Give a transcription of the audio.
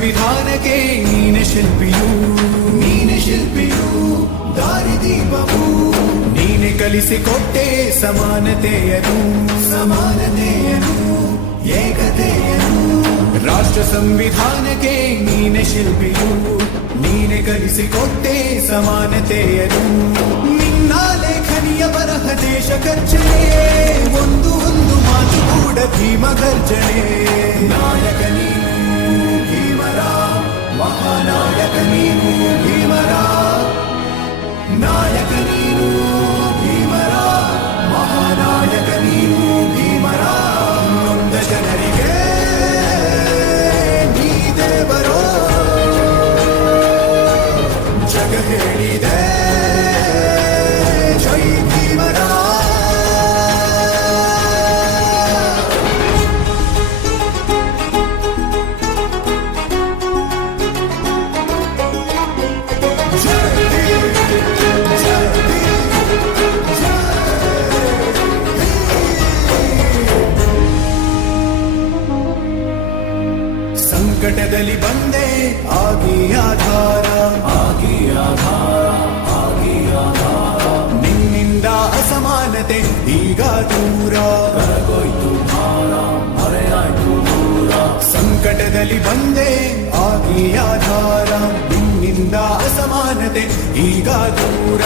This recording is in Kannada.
ಸಂವಿಧಾನಕ್ಕೆ ನೀನೆ ಶಿಲ್ಪಿಯು ದಾರಿದೀಪವು ನೀನೆ ಕಲಿಸಿಕೊಟ್ಟೆ ಸಮಾನತೆಯನು ಏಕತೆಯನು ರಾಷ್ಟ್ರ ಸಂವಿಧಾನಕ್ಕೆ ನೀನೆ ಶಿಲ್ಪಿಯು ನೀನೆ ಕಲಿಸಿಕೊಟ್ಟೆ ಸಮಾನತೆಯನು ನಿನ್ನ ಲೇಖನಿಯ ಬರಹ ದೇಶ ಖರ್ಚನೆ ಒಂದು ಮಾತು ಕೂಡ ಭೀಮ ಗರ್ಜನೆ ನಾಯಕ ನೀನು ಭೀಮರ ಮಹಾನಾಯಕ ನೀನು ಭೀಮರ ನಾಯಕ ನೀನು ಭೀಮರ ಮಹಾನಾಯಕ ನೀನು ಭೀಮರ ನೊಂದ ಜನರಿಗೆ ನೀ ದೇವರೋ ಜಗ ಹೇಳಿದೆ ಜೈ ಭೀಮರ ಸಂಕಟದಲ್ಲಿ ಬಂದೆ ಆಗಿ ಆಧಾರ ನಿನ್ನಿಂದ ಅಸಮಾನತೆ ಈಗ ದೂರ ಸಂಕಟದಲ್ಲಿ ಬಂದೆ ಆಗಿ ಆಧಾರ ನಿನ್ನಿಂದ ಅಸಮಾನತೆ ಈಗ ದೂರ